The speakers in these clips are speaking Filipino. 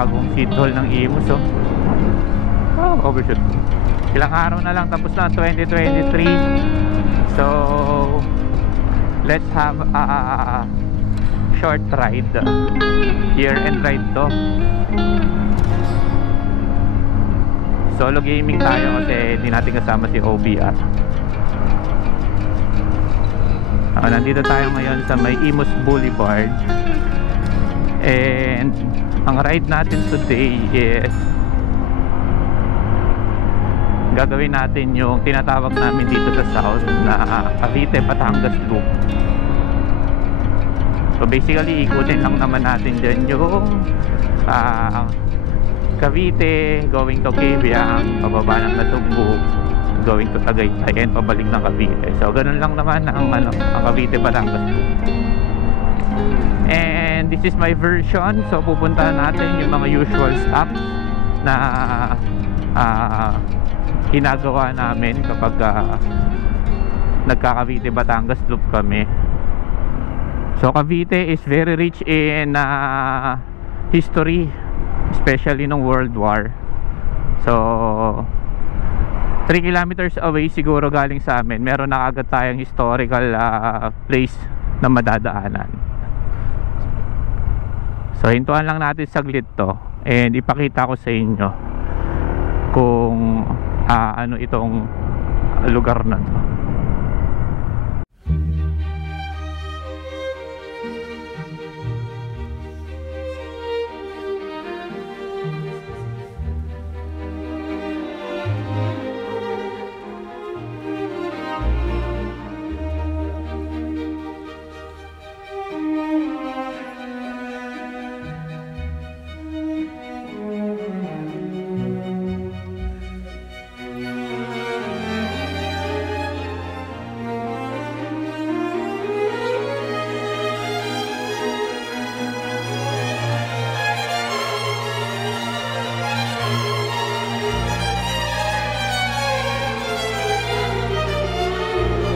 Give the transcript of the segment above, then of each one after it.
bagong seat hole ng Imus. Oh, overshoot. Ilang araw na lang tapos na 2023. So let's have a short ride. Year-end ride to. Solo gaming tayo kasi hindi natin kasama si OBR. Nandito tayo ngayon sa may Imus Boulevard. And ang ride natin today is gagawin natin yung tinatawag namin dito sa South na Cavite Batangas Loop. So basically ikutin lang naman natin dyan yung Cavite going to Cabiang, pababa ng Nasugbu, going to Tagaytay and pabalik ng Cavite. So ganun lang naman ang Cavite Batangas Loop. And this is my version. So pupuntahan natin yung mga usual stops na ginagawa namin kapag nagka-Cavite Batangas Loop kami. So Cavite is very rich in history, especially nung World War. So 3 kilometers away siguro galing sa amin, meron na agad tayong historical place na madadaanan. So hintuan lang natin saglit to and ipakita ko sa inyo kung ano itong lugar na to.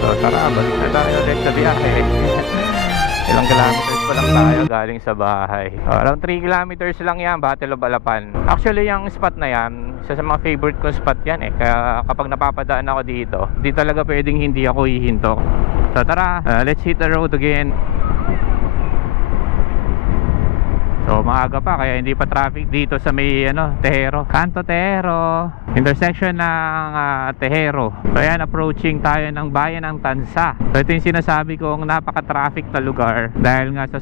So tara, balik na tayo ulit sa biyahe. Ilang kilometers pa lang tayo galing sa bahay. Around 3 kilometers lang yan, Battle of Alapan. Actually yung spot na yan, isa sa mga favorite kong spot yan kaya kapag napapadaan ako dito, di talaga pwedeng hindi ako hihinto. So tara, let's hit the road again. So maaga pa kaya hindi pa traffic dito sa may Tejero, Kanto Tejero, intersection ng Tejero. So ayan, approaching tayo ng bayan ng Tansa. So ito yung sinasabi kong napaka-traffic na lugar dahil nga sa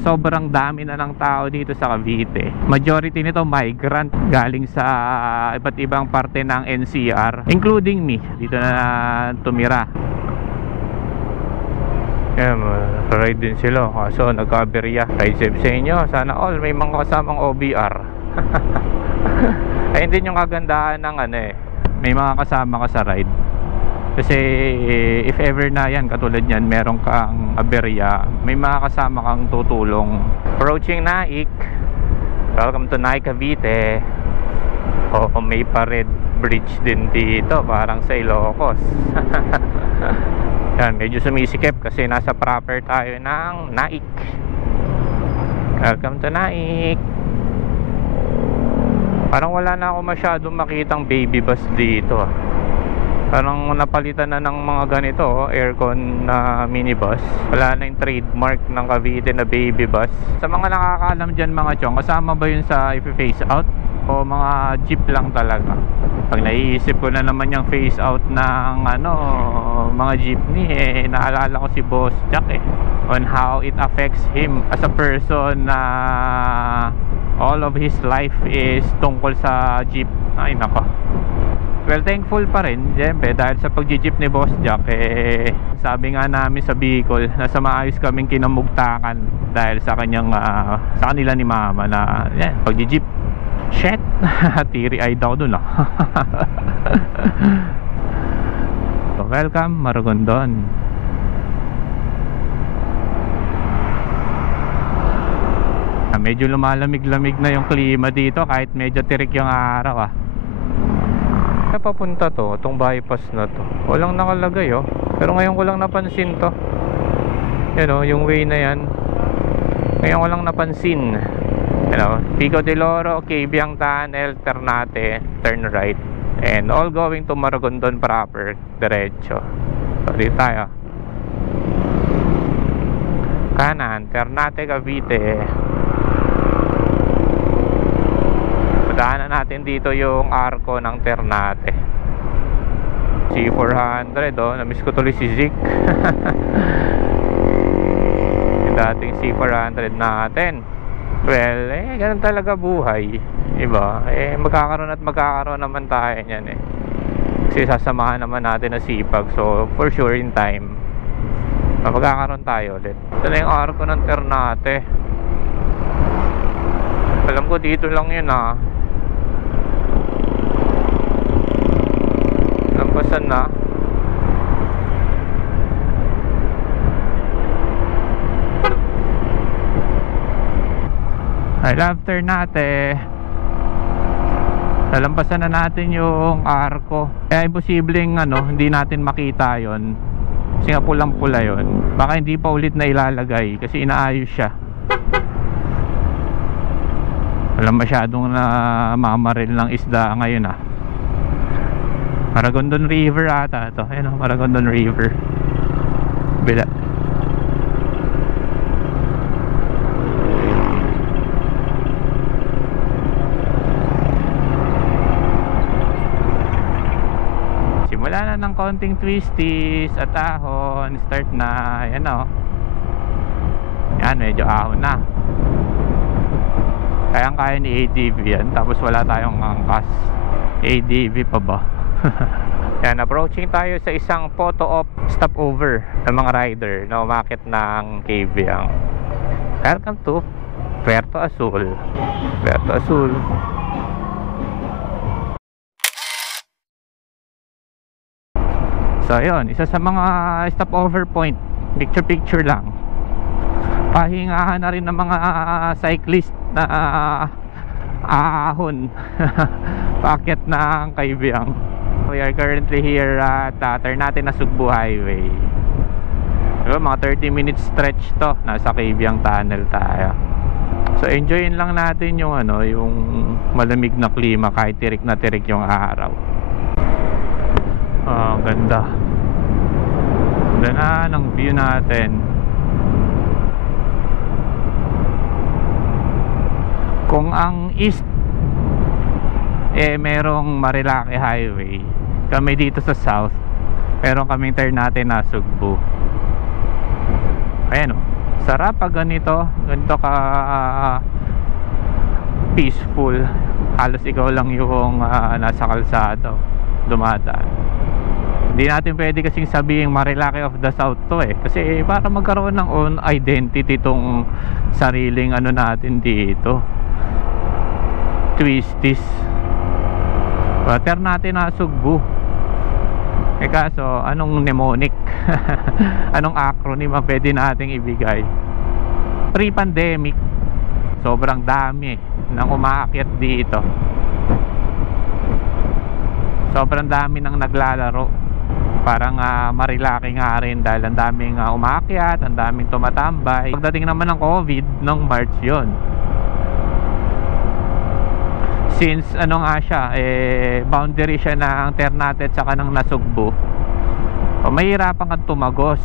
sobrang dami na ng tao dito sa Cavite. Majority nito migrant galing sa iba't ibang parte ng NCR, including me. Dito na tumira. Ayan, ride din sila kaso nagka-aberya. Ride safe sa inyo, sana all may mga kasamang OBR. Ayun din yung kagandahan ng may mga kasama ka sa ride. Kasi if ever na yan, katulad yan, meron kang aberya, may mga kasama kang tutulong. Approaching Naik. Welcome to Naik, Cavite. May Pared Bridge din dito, parang sa Ilocos. Yan, medyo sumisikip kasi nasa proper tayo ng Naik. Welcome to Naik. Parang wala na ako masyadong makitang baby bus dito. Parang napalitan na ng mga ganito, aircon na minibus. Wala na yung trademark ng Cavite na baby bus. Sa mga nakakaalam dyan mga chong, kasama ba yun sa i-face out? O mga jeep lang talaga? Pag naiisip ko na naman yung phase out ng mga jeepney, naalala ko si Boss Jack on how it affects him as a person na all of his life is tungkol sa jeep. Ay nako. Well, thankful pa rin siyempre dahil sa pag-jeep ni Boss Jack sabi nga namin sa Bicol, nasa maayos kaming kinamugtakan dahil sa kanyang sa kanila ni Mama na pag-jeep. Shit, teary-eyed ako dun So, welcome Maragondon. Medyo lumalamig-lamig na yung klima dito kahit medyo tirik yung araw Papunta to, itong bypass na to, walang nakalagay pero ngayon ko lang napansin to. Yan yung way na yan, ngayon ko lang napansin. Pico de Oro, Cabiang Tunnel, Ternate, turn right, and all going to Maragondon proper, diretso. So dito tayo, kanan, Ternate, Cavite. Madaanan natin dito yung arko ng Ternate. C400, namiss ko tuloy si Zik. Yung dating C400 natin. Well, ganun talaga buhay, diba? Magkakaroon at magkakaroon naman tayo niyan kasi sasamahan naman natin na sipag. So for sure in time magkakaroon tayo ulit. Ito na yung arko ng Ternate. Alam ko dito lang yun lampasan na. I love Ternate. Nalampasan na natin yung arko. Kaya imposibleng hindi natin makita yon. Kasi nga pulang-pula yon. Baka hindi pa ulit na ilalagay kasi inaayos siya. Walang masyadong na mamaril ng isda ngayon Maragondon River ata ito. Ayun Maragondon River. Bila. Simula na ng konting twisties at ahon. Start na. Ayan yan, medyo ahon na. Kayang-kaya ni ADV yan. Tapos wala tayong angkas. ADV pa ba? Yan, approaching tayo sa isang photo op stopover ng mga rider na umakit ng Cabiang. Welcome to Puerto Azul. Puerto Azul. So yun, isa sa mga stopover point. Picture lang. Pahingahan na rin ng mga cyclist na ahon. Paakyat ng Cabiang. We are currently here at Ternate na Sugbu Highway. Diba, mga 30 minutes stretch to. Nasa Cabiang Tunnel tayo. So enjoyin lang natin yung yung malamig na klima kahit tirik na tirik yung araw. Ganda. Ganda na ng view natin. Kung ang east merong Marilaki Highway, kami dito sa south meron kaming Ternate na Sugbu. Ayan sarap pag ganito ka peaceful. Halos ikaw lang yung nasa kalsada dumadaan. Hindi natin pwede kasing sabihin Marilaki of the South to kasi para magkaroon ng own identity tong sariling natin dito. Twisties. Ternate na Sugbu. Kaso anong mnemonic? Anong acronym ang pwede nating ibigay? Pre-pandemic sobrang dami nang umaakyat dito. Sobrang dami nang naglalaro. Parang Marilaki nga rin dahil ang daming umaakyat, ang daming tumatambay. Pagdating naman ng COVID nung March yon. Since nga siya boundary siya ng Ternate at saka ng Nasugbu, mahirapan kang tumagos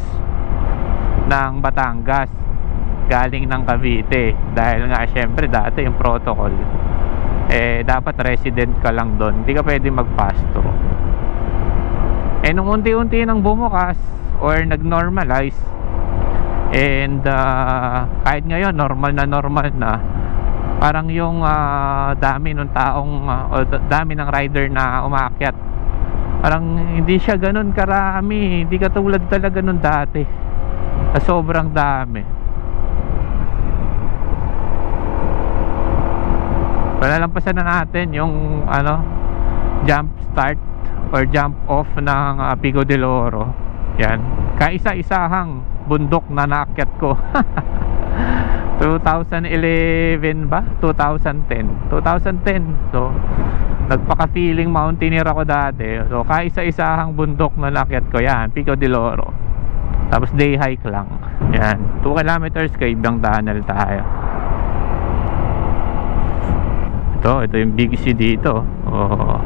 ng Batangas galing ng Cavite dahil nga syempre dati yung protocol dapat resident ka lang doon, hindi ka pwede mag-pass through. Nung unti-unti nang bumukas or nag-normalize and kahit ngayon normal na, parang yung dami ng taong o dami ng rider na umaakyat, parang hindi siya ganun karami, hindi katulad talaga nung dati na sobrang dami. Palalampasan na natin yung jump start or jump off ng Pico de Oro. Yan, kaisa-isahang bundok na naakyat ko. 2011 ba? 2010. So nagpaka-feeling mountaineer ako dati. So kaisa-isahang bundok na naakyat ko. Yan, Pico de Oro. Tapos day hike lang. Yan, 2 kilometers Cabiang Tunnel tayo. Ito yung Big C dito. Oh.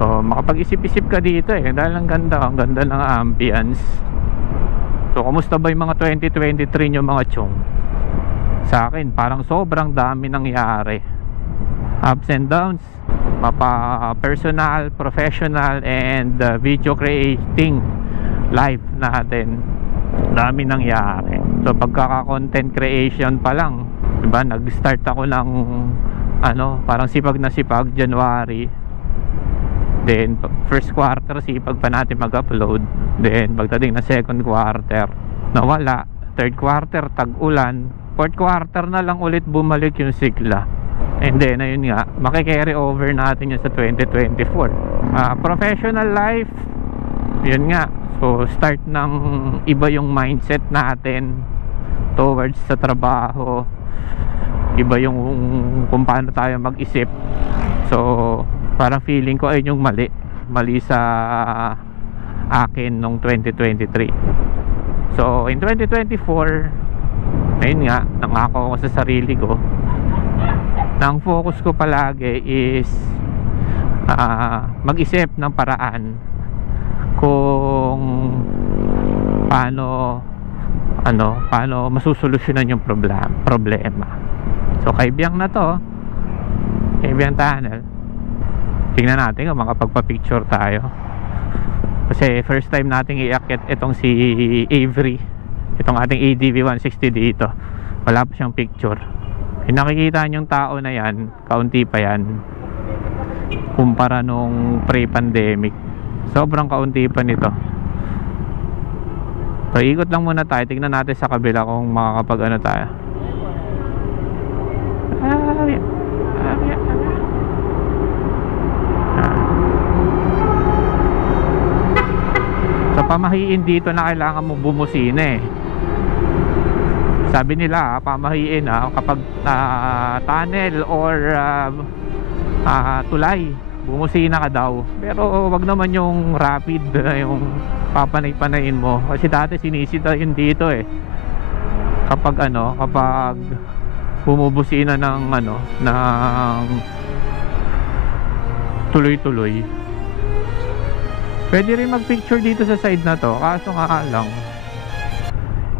So, makapag-isip-isip ka dito eh dahil ang ganda ng ambience. So, kumusta ba yung mga 2023 nyo mga chong? Sa akin, parang sobrang dami nangyari. Ups and downs, mapa personal, professional, and video creating life natin. Dami nangyari. So, pagkaka-content creation pa lang, diba, nag-start ako ng parang sipag na sipag, January. Then first quarter sipag pa natin mag-upload. Then pagdating na second quarter nawala, third quarter tag-ulan, fourth quarter na lang ulit bumalik yung sigla. And then ayun nga, maki-carry over natin yun sa 2024. Professional life, yun nga. So start ng iba yung mindset natin towards sa trabaho, iba yung kung paano tayo mag-isip. So parang feeling ko ay yung mali sa akin nung 2023. So in 2024, ayun nga, nangako ako sa sarili ko na ang focus ko palagi is mag-isip ng paraan kung paano masusolusyonan yung problema. So kaibiyang na to, kaibiyang tunnel. Tingnan natin kung makapagpa-picture tayo. Kasi first time nating iakyat itong si Avery, itong ating ADV 160 dito. Wala pa siyang picture. Nakikita niyong tao na yan, kaunti pa yan kumpara nung pre-pandemic. Sobrang kaunti pa nito. So ikot lang muna tayo. Tingnan natin sa kabila kung makakapag tayo. So pamahiin dito na kailangan mo bumusina eh. Sabi nila pamahiin kapag tunnel or tulay, bumusina ka daw. Pero wag naman yung rapid, yung papanay-panayin mo. Kasi dati sinisita yun dito eh. Kapag kapag bumubusina ng ng tuloy-tuloy. Pwede rin mag-picture dito sa side na to. Kaso nga lang,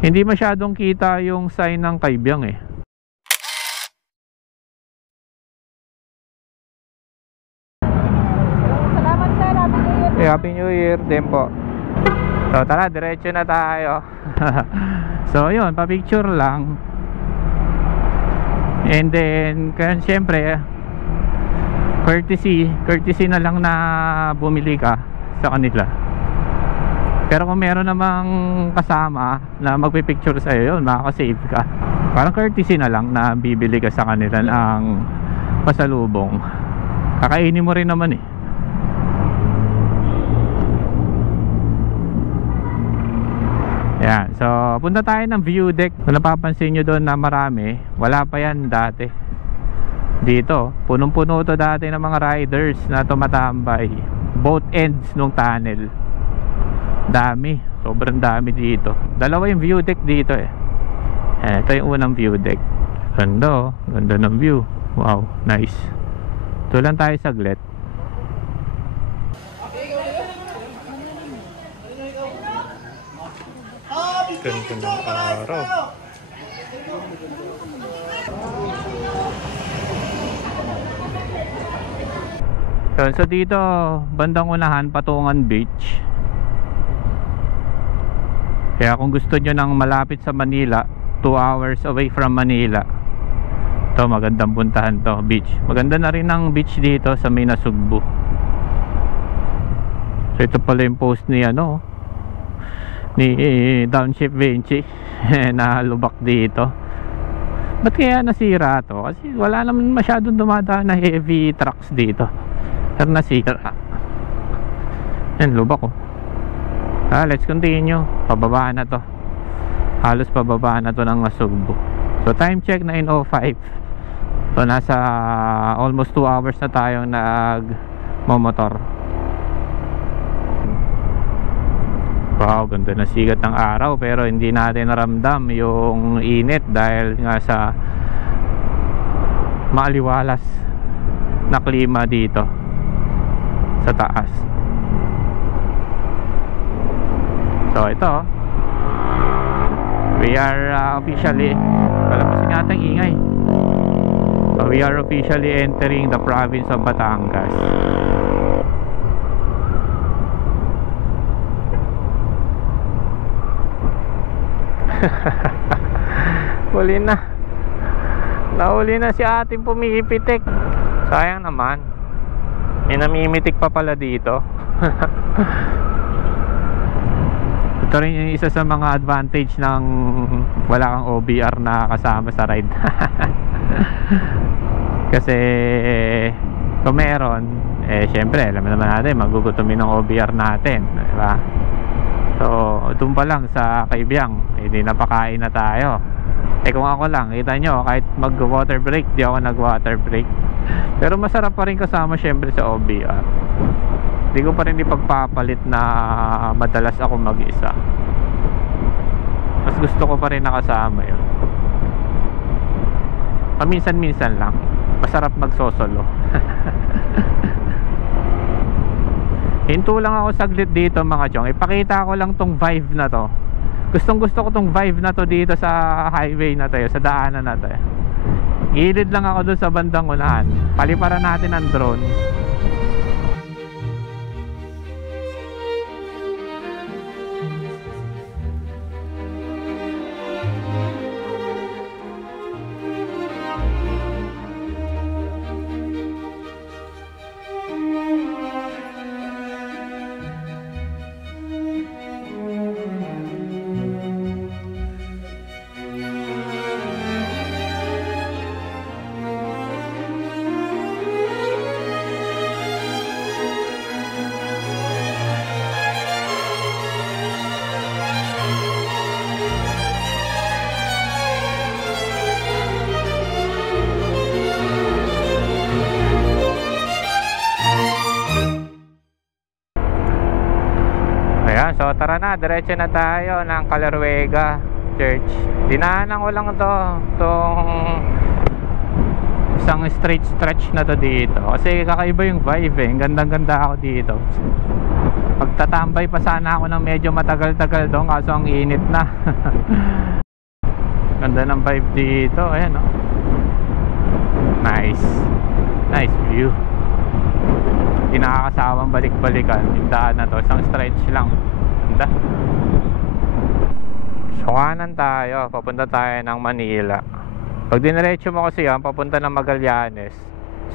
hindi masyadong kita yung sign ng Kaibiyang eh. Salamat sir, Happy New Year. Happy New Year din po. So tara, diretso na tayo. So yun, pa-picture lang. And then syempre courtesy na lang na bumili ka sa kanila. Pero kung meron namang kasama na magpipicture sa'yo, yun, makakasave ka. Parang courtesy na lang na bibili ka sa kanila ng pasalubong. Kakainin mo rin naman eh. Yan, so punta tayo ng view deck. Kung napapansin nyo doon na marami, wala pa yan dati. Dito, punong-puno to dati ng mga riders na tumatambay both ends nung tunnel. Dami, sobrang dami dito. Dalawa yung view deck dito eh. Ito yung unang view deck. Ganda, ganda ng view. Wow, nice. Ito lang tayo saglit. Ganda ng araw. So dito, bandang unahan, Patungan Beach. Kaya kung gusto nyo ng malapit sa Manila, 2 hours away from Manila, ito magandang puntahan to, beach. Maganda na rin ang beach dito sa may Nasugbu. So ito pala yung post ni ni Downshift Vinci na lubak dito. Ba't kaya nasira to? Kasi wala naman masyadong dumadaan na heavy trucks dito. Pero nasira. Yan, lubak oh. Let's continue. Pababa na to. Halos pababa na to ng Nasugbu. So time check 9:05. So nasa almost 2 hours na tayong nagmomotor. Wow, ganda na sigat ng araw, pero hindi natin naramdam yung init dahil nga sa maaliwalas na klima dito sa taas. So ito, we are officially, palabasin natin ingay. So we are officially entering the province of Batangas. Huli na. Nahuli na si ating pumipitik. Sayang naman. May namimitik pa pala dito. Ito rin yung isa sa mga advantage ng wala kang OBR na kasama sa ride. Kasi kung meron, syempre alam naman natin magugutumin ng OBR natin, diba? So doon pa lang sa Kaibiyang, hindi napakain na tayo. Kung ako lang, kita nyo, kahit mag water break, di ako nag water break. Pero masarap pa rin kasama syempre sa OBR. Hindi ko pa rin ipagpapalit na madalas ako mag-isa. Mas gusto ko pa rin nakasama yun. Paminsan-minsan lang. Masarap magsosolo. Hinto lang ako saglit dito mga chong. Ipakita ko lang tong vibe na to. Gustong gusto ko tong vibe na to dito sa highway na to, sa daanan na to. Gilid lang ako dun sa bandang unahan. Paliparan natin ang drone. So tara na, diretso na tayo ng Calaruega Church. Dinaanan ko lang tong isang straight stretch na to dito. Kasi kakaiba yung vibe eh. Gandang-ganda ako dito. Pagtatambay pa sana ako ng medyo matagal-tagal doon, kaso ang init na. Ganda ng vibe dito. Ayan o. Nice. Nice view. Hindi nakakasawang balik-balikan yung daan na to. Isang stretch lang. Ganda. So kanan tayo, papunta tayo ng Manila. Pag diniretso mo kasi yan, papunta ng Magallanes.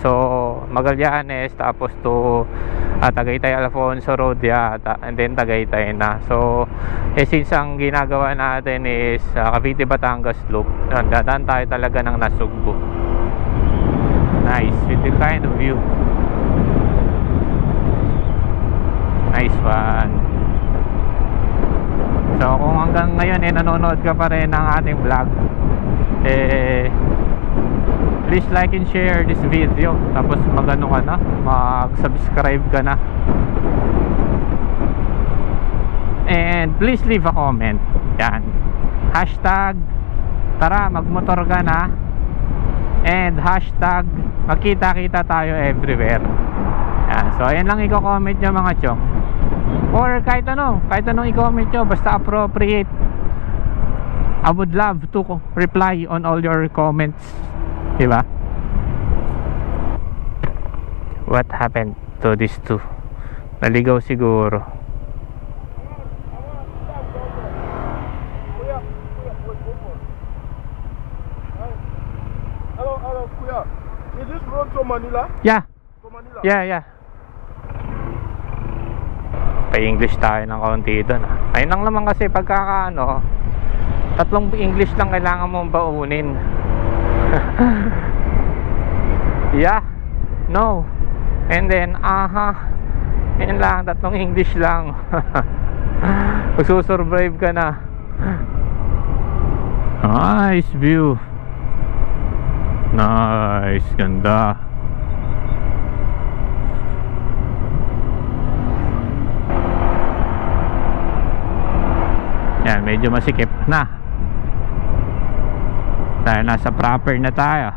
So Magallanes tapos to Tagaytay Alfonso Road yata, and then Tagaytay na. So since ang ginagawa natin is Cavite Batangas Loop, dadaan tayo talaga ng Nasugbu. Nice, with the kind of view. Nice one. So kung hanggang ngayon nanonood ka pa rin ng ating vlog, please like and share this video. Tapos mag-ano ka na, mag-subscribe ka na. And please leave a comment. Yan. Hashtag tara magmotor ka na. And hashtag magkita-kita tayo everywhere. Yan. So ayan lang i-comment nyo mga chong. Or kahit anong i-comment nyo, basta appropriate. I would love to reply on all your comments. Diba? What happened to these two? Naligaw siguro. Hello, Kuya. Is this road to Manila? Yeah. To Manila? Yeah. Pa-English tayo ng kaunti doon. Ayun lang naman kasi pagkakaano, tatlong English lang kailangan mong baunin. Yeah, no, and then aha. Yan lang, tatlong English lang. Magsusurvive ka na. Nice view. Nice, ganda. Yan, medyo masikip na. Dahil nasa proper na tayo.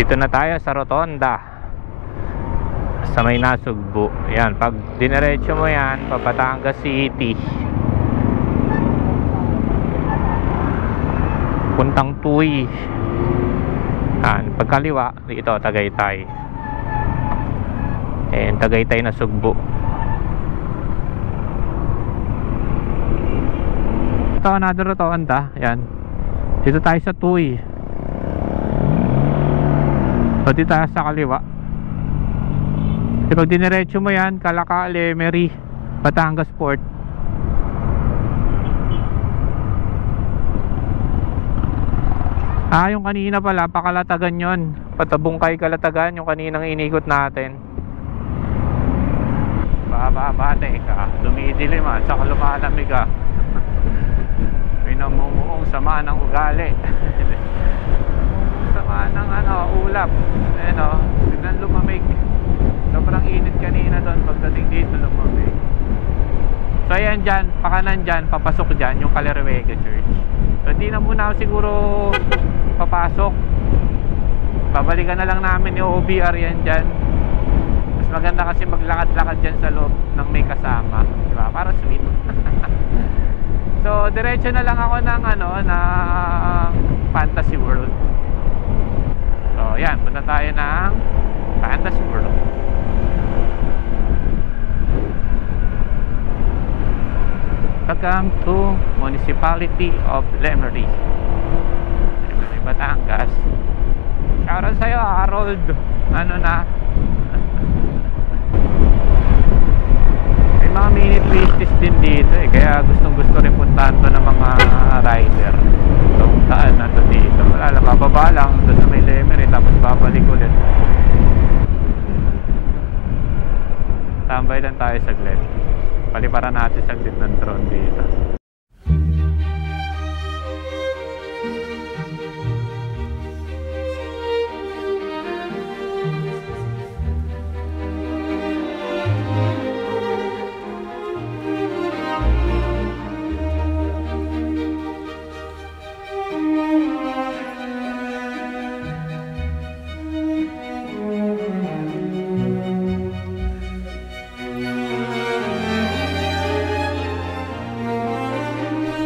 Dito na tayo sa Rotonda, sa may Nasugbu. Yan, pag dinerecho mo yan, Batangas City, puntang Tuy. Yan, pagkaliwa dito Tagaytay. And Tagaytay Nasugbu. Ito another Rotonda. Yan, dito tayo sa Tuy. So dito tayo sa kaliwa. Pag diniretso mo yan, Calaca, Lemery, Batangas Port. Yung kanina pala, Pakalatagan yon. Patabungkay Kalatagan, yung kaninang inikot natin. Bababate ka, dumidilim at saka lumalamig ka. Pinamumuong sama ng ugali. Sama ng ulap. Tignan lumamig. Sobrang init kanina doon, pagdating dito lumamig. So ayan dyan, pakanan dyan, papasok dyan yung Kalerwega Church. So hindi na muna ako siguro papasok. Babalikan na lang namin yung OBR yan dyan. Mas maganda kasi maglakad-lakad dyan sa loob ng may kasama, diba? Para sweet. So diretso na lang ako ng Fantasy World. So yan, punta tayo ng Fantasy World. Welcome to Municipality of Lemery, Batangas. Shoutout sa'yo, Harold. May mga minute waitlist din dito kaya gustong gusto rin puntahan to ng mga rider. So saan nato dito? Wala lang, bababa lang doon sa may Lemery, tapos babalik ulit. Tambay lang tayo saglit. Paliparan natin saglit ng drone dito.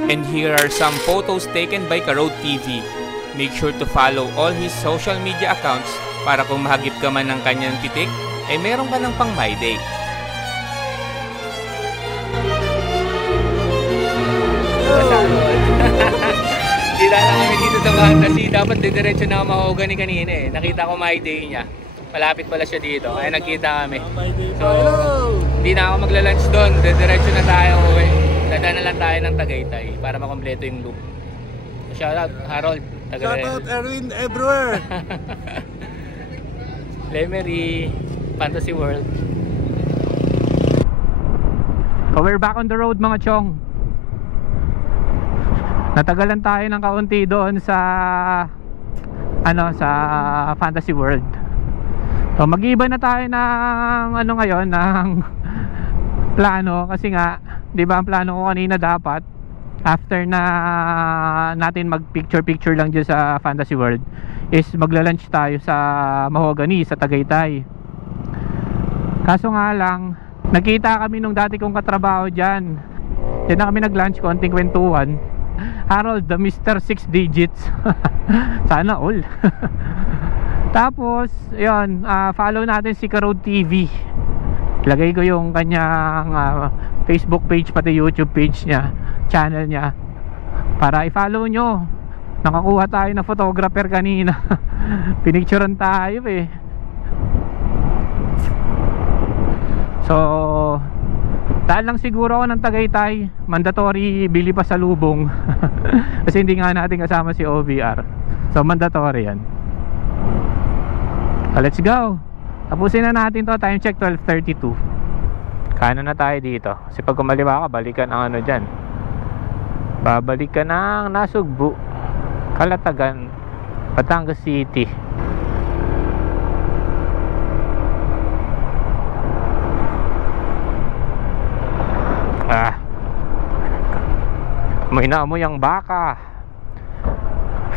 And here are some photos taken by Karode TV. Make sure to follow all his social media accounts para kung mahagip ka man ng kanyang titik, ay meron ka ng pang my day. Sira lang kami dito sa Fantasy. Dapat didiretso na Mahogany kanina eh. Nakita ko my day niya. Malapit pala siya dito. Kaya nagkita kami. So, hindi na ako magla-lunch doon. Didiretso na tayo uwi. Dadaan na lang tayo ng Tagaytay para makompleto yung loop. Shoutout Harold. Shoutout Erwin everywhere. Lemery, Fantasy World. So we're back on the road mga chong. Natagalan tayo ng kaunti doon sa sa Fantasy World. So mag-iba na tayo ng ngayon ng plano kasi nga 'di ba ang plano ko kanina dapat after na natin mag picture lang dyan sa Fantasy World is magla-lunch tayo sa Mahogany sa Tagaytay. Kaso nga lang nakita kami nung dati kong katrabaho dyan. Diyan na kami nag-lunch, konting kwentuhan. Harold, the Mr. 6 digits. Sana all. Tapos yun, follow natin si Karode TV. Lagay ko yung kanyang Facebook page pati YouTube page niya, channel niya, para i-follow nyo. Nakakuha tayo na photographer kanina. Pinicturean tayo eh. So dahil lang siguro ako ng Tagaytay, mandatory bili pa sa lubong. Kasi hindi nga natin kasama si OBR. So mandatory yan. So let's go. Tapusin na natin to. Time check 12:32. Kanan na tayo dito. Kasi pag kumaliwa ka, balikan ang dyan. Babalik ka ng Nasugbu, Kalatagan, Batangas City. May naamoy ang baka.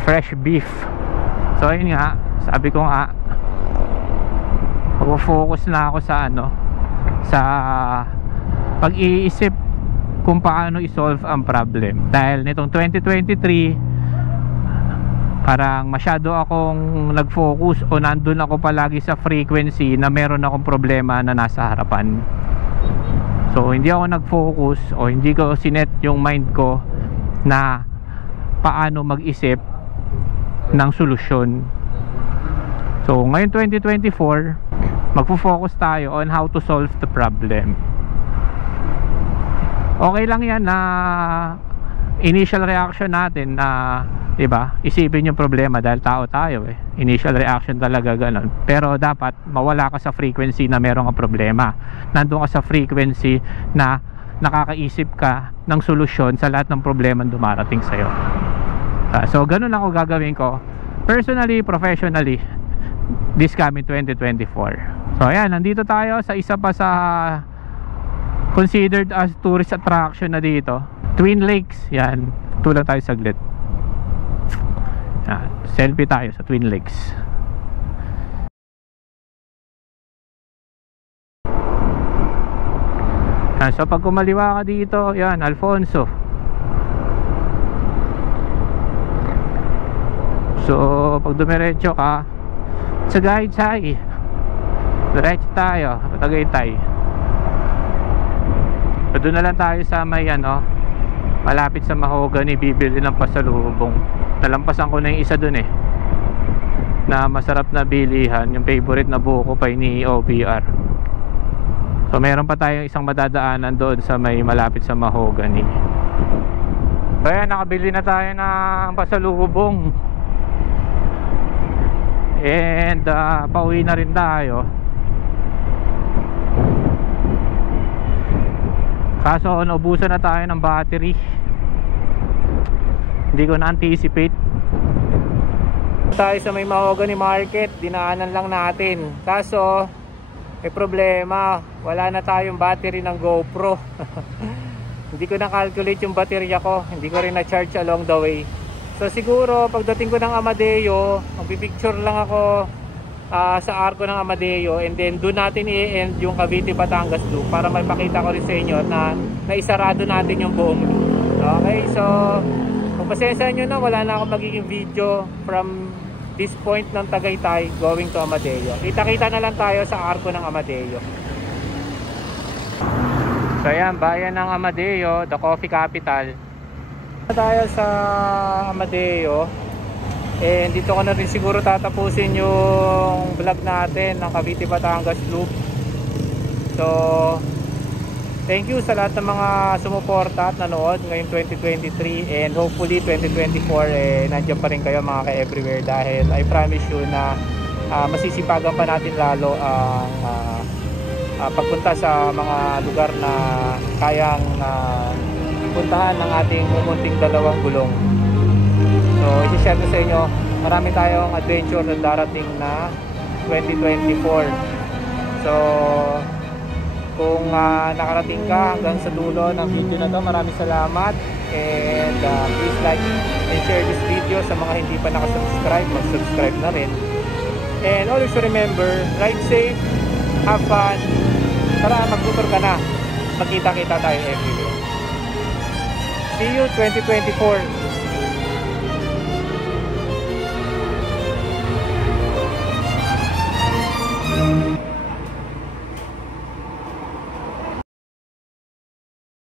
Fresh beef. So ayun nga, Sabi ko nga, mag-focus na ako sa sa pag-iisip kung paano i-solve ang problem. Dahil nitong 2023, parang masyado akong nag-focus o nandun ako palagi sa frequency na meron akong problema na nasa harapan. So hindi ako nag-focus o hindi ko sinet yung mind ko na paano mag-isip ng solusyon. So ngayon 2024, magfo-focus tayo on how to solve the problem. Okay lang yan na initial reaction natin na, diba, isipin yung problema dahil tao tayo eh. Initial reaction talaga ganun. Pero dapat mawala ka sa frequency na meron kang problema. Nandun ka sa frequency na nakakaisip ka ng solusyon sa lahat ng problema na dumarating sa'yo. So ganun ako gagawin ko personally, professionally this coming 2024. So ayan, nandito tayo sa isa pa sa considered as tourist attraction na dito, Twin Lakes. Yan, tulang tayo saglit. Yan, selfie tayo sa Twin Lakes. Yan, so pag kumaliwa ka dito, yan, Alfonso. So pag dumiretso ka sa Tagaytay, diretso tayo Tagaytay. So doon na lang tayo sa may malapit sa Mahogany, bibili ng pasalubong. Nalampasan ko na yung isa doon na masarap na bilihan, yung favorite na buko pa ni OBR. So meron pa tayong isang madadaanan doon sa may malapit sa Mahogany. Kaya nakabili na tayo ng pasalubong. And pauwi na rin tayo. Kaso naubusan na tayo ng battery. Hindi ko na-anticipate. Tayo sa may Mahogany Market, dinaanan lang natin. Kaso may problema, wala na tayong battery ng GoPro. Hindi ko na-calculate yung baterya ko, hindi ko rin na-charge along the way. So siguro pagdating ko ng Amadeo, magpipicture lang ako sa arko ng Amadeo, and then doon natin i-end yung Cavite-Batangas loop para mapakita ko rin sa inyo na naisarado natin yung buong loop. Okay, so pagpasensya nyo na, wala na akong magiging video from this point ng Tagaytay going to Amadeo. Kita-kita na lang tayo sa arko ng Amadeo. So yan, bayan ng Amadeo, the coffee capital. Tayo sa Amadeo. And dito ko na rin siguro tatapusin yung vlog natin ng Cavite-Batangas loop. So thank you sa lahat ng mga sumuporta at nanood ngayong 2023, and hopefully 2024 nandiyan pa rin kayo mga ka-everywhere, dahil I promise you na masisipagan pa natin lalo ang pagpunta sa mga lugar na kayang puntahan ng ating mumunting dalawang gulong. So isi-share ko sa inyo, marami tayong adventure na darating na 2024. So kung nakarating ka hanggang sa dulo ng video na to, maraming salamat. And please like and share this video. Sa mga hindi pa nakasubscribe, mag-subscribe na rin. And always remember, ride safe, have fun. Tara, mag-motor ka na. Magkita-kita tayo everywhere. See you 2024.